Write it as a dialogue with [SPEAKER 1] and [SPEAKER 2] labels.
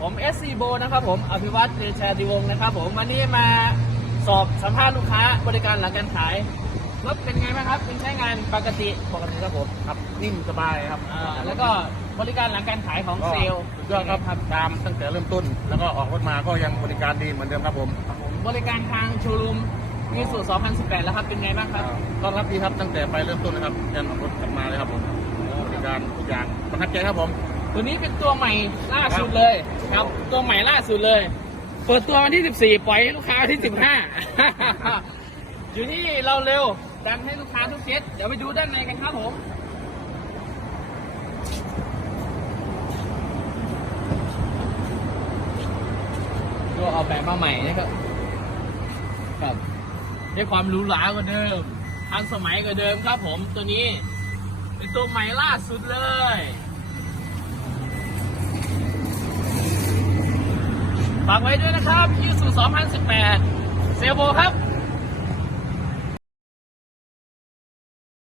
[SPEAKER 1] ผม SCโบนะครับผมอภิวัตรเดชาดิวงศ์นะครับผมวันนี้มาสอบสัมภาษณ์ลูกค้าบริการหลังการขายรถเป็นไงบ้างครับเป็นใช้งานปกติครับผม
[SPEAKER 2] ครับนิ่มสบายครับ
[SPEAKER 1] แล้วก็บริการหลังการขายของเซลล์
[SPEAKER 2] สุดยอดครับตามตั้งแต่เริ่มต้น แล้วก็ออกรถมาก็ยังบริการดีเหมือนเดิมครับผม
[SPEAKER 1] บริการทางโชว์รูมมีสูตร 2018 แล้วครับเป็นไงบ้างครับ
[SPEAKER 2] ต้อนรับดีครับตั้งแต่ไปเริ่มต้นนะครับยันออกรถกลับมาเลยครับผมบริการทุกอย่างประทับใจครับผม
[SPEAKER 1] ตัวนี้เป็นตัวใหม่ล่าสุดเลยครับตัวใหม่ล่าสุดเลย เปิดตัววันที่ 14 ปล่อยให้ลูกค้าวันที่ 15 อยู่ที่เราเร็วดันให้ลูกค้าทุกเคสเดี๋ยวไปดูด้านในกันครับผมตัวออกแบบมาใหม่นะครับครับได้ความหรูหรากว่าเดิมทันสมัยกว่าเดิมครับผมตัวนี้เป็นตัวใหม่ล่าสุดเลยฝากไว้ด้วยนะครับยูสู2018 เซลโบครับ